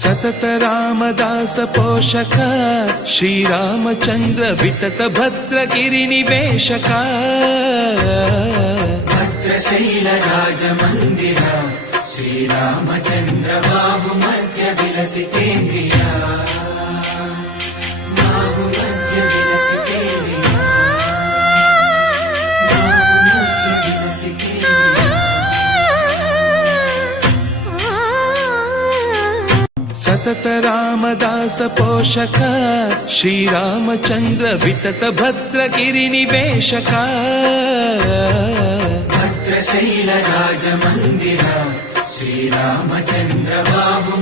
सतत रामदास पोषक श्रीरामचंद्र वितत भद्रगिरि निवेशक भद्रशैल राजमंदिर श्रीरामचंद्र बाहु मध्य विलसितेन्द्रिया बाहु मध्य विलसितेन्द्रिया बाहु मध्य विलसितेन्द्रिया सतत रामदास पोषक श्रीरामचंद्र वितत भद्रगिरि निवेशक भद्रशैल राजमंदिर श्रीरामचंद्र बाहु